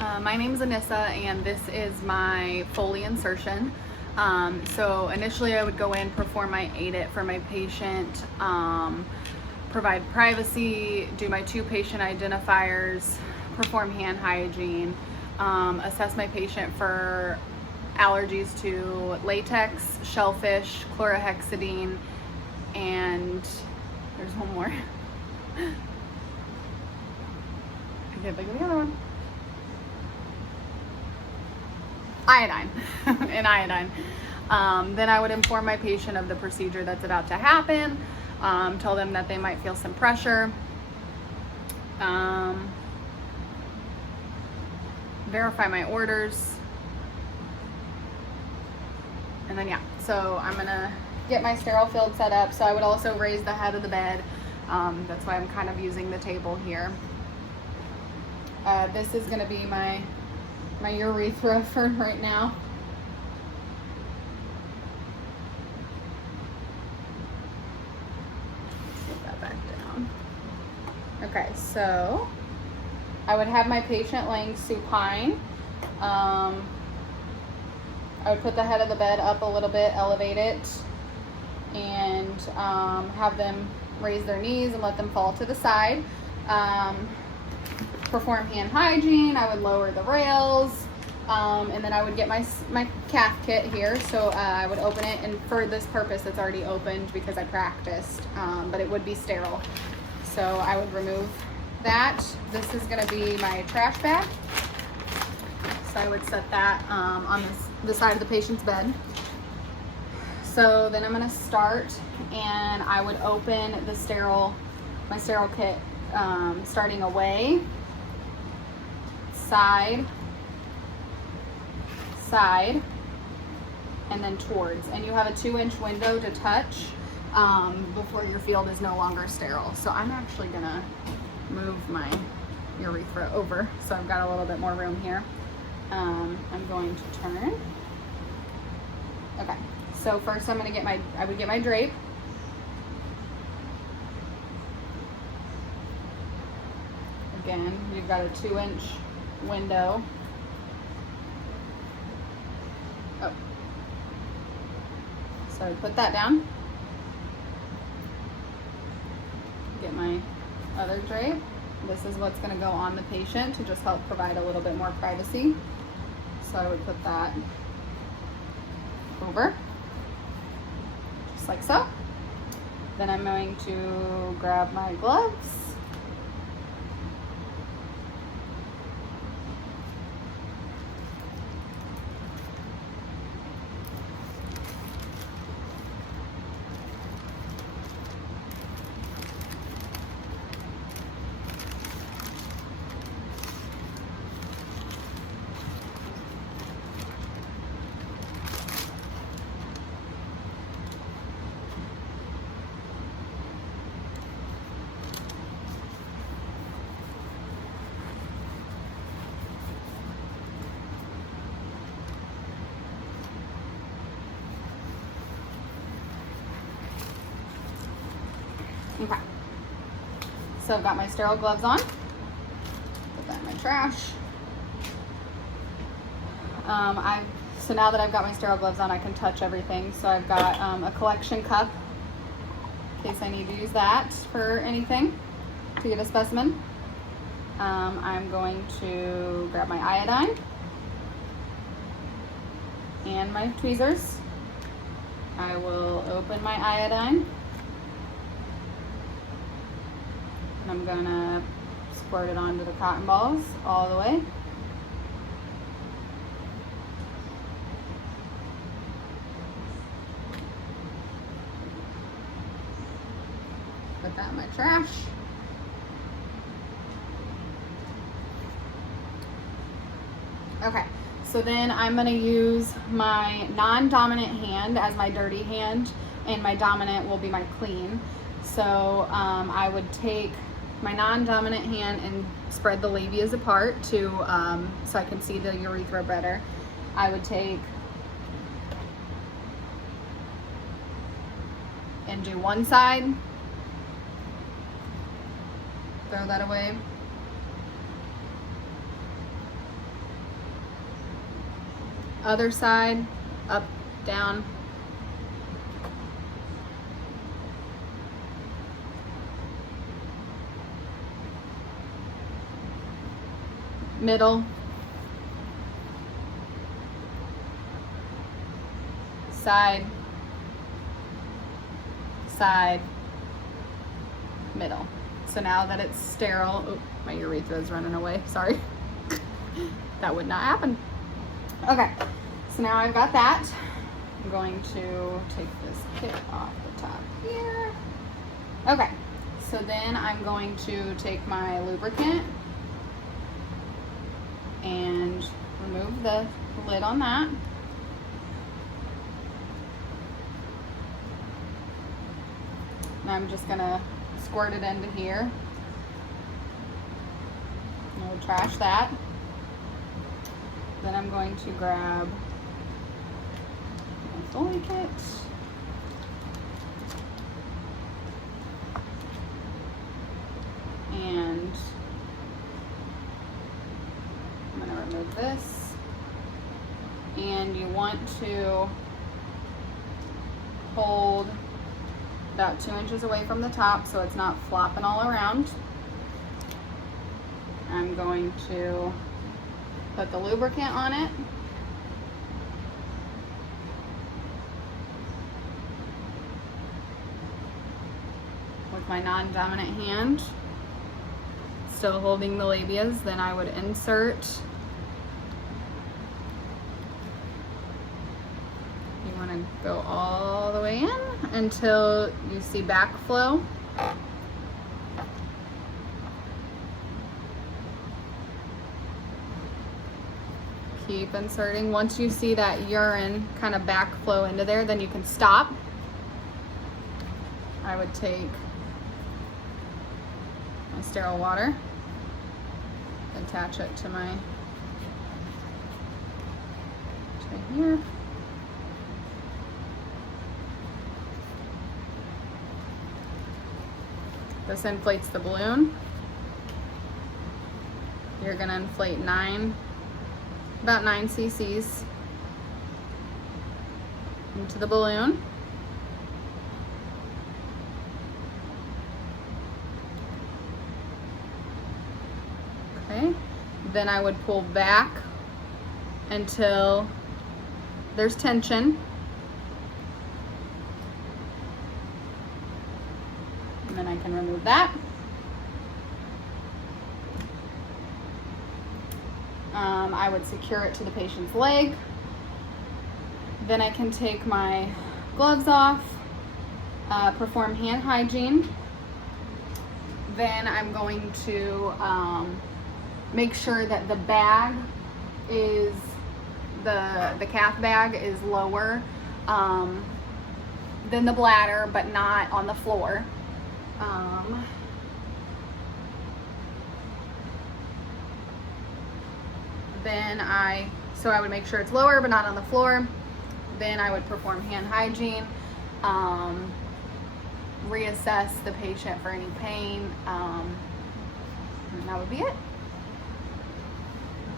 My name is Anissa, and this is my Foley insertion. So initially I would go in, perform my AIDIT for my patient, provide privacy, do my 2 patient identifiers, perform hand hygiene, assess my patient for allergies to latex, shellfish, chlorhexidine, and there's one more. I can't think of the other one. Iodine and iodine. Then I would inform my patient of the procedure that's about to happen, tell them that they might feel some pressure, verify my orders, and then yeah, so I'm gonna get my sterile field set up. So I would also raise the head of the bed. That's why I'm kind of using the table here. This is gonna be my urethra for right now. Let's put that back down. Okay, so I would have my patient laying supine. I would put the head of the bed up a little bit, elevate it, and have them raise their knees and let them fall to the side. Perform hand hygiene. I would lower the rails, and then I would get my calf kit here. So I would open it, and for this purpose it's already opened because I practiced, but it would be sterile. So I would remove that. This is going to be my trash bag. So I would set that on the side of the patient's bed. So then I'm going to start, and I would open my sterile kit, starting away, side, and then towards. And you have a 2-inch window to touch before your field is no longer sterile. So I'm actually gonna move my urethra over so I've got a little bit more room here. I'm going to turn. Okay, so first I would get my drape. Again, you've got a 2-inch window. Oh. So I put that down. Get my other drape. This is what's going to go on the patient to just help provide a little bit more privacy. So I would put that over, just like so. Then I'm going to grab my gloves. Okay, so I've got my sterile gloves on. Put that in my trash. So now that I've got my sterile gloves on, I can touch everything. So I've got a collection cup in case I need to use that for anything to get a specimen. I'm going to grab my iodine and my tweezers. I will open my iodine. I'm gonna squirt it onto the cotton balls all the way. Put that in my trash. Okay, so then I'm gonna use my non-dominant hand as my dirty hand, and my dominant will be my clean. So I would take my non-dominant hand and spread the labias apart to so I can see the urethra better. I would take and do one side, throw that away, Other side, up, down. Middle. Side. Side. Middle. So now that it's sterile, oh, my urethra is running away, sorry. That would not happen. Okay, so now I've got that. I'm going to take this kit off the top here. Okay, so then I'm going to take my lubricant and remove the lid on that. And I'm just gonna squirt it into here. We'll trash that. Then I'm going to grab my Foley kit. And I'm going to remove this. And you want to hold about 2 inches away from the top so it's not flopping all around. I'm going to put the lubricant on it. With my non-dominant hand, still holding the labias, then I would insert. You want to go all the way in until you see backflow. Keep inserting. Once you see that urine kind of backflow into there, then you can stop. I would take my sterile water, attach it to my tray here. This inflates the balloon. You're gonna inflate about 9 cc's into the balloon. Okay, then I would pull back until there's tension. And then I can remove that. I would secure it to the patient's leg. Then I can take my gloves off, perform hand hygiene. Then I'm going to make sure that the bag is, the cath bag is lower than the bladder, but not on the floor. So I would make sure it's lower but not on the floor. Then I would perform hand hygiene, reassess the patient for any pain, and that would be it.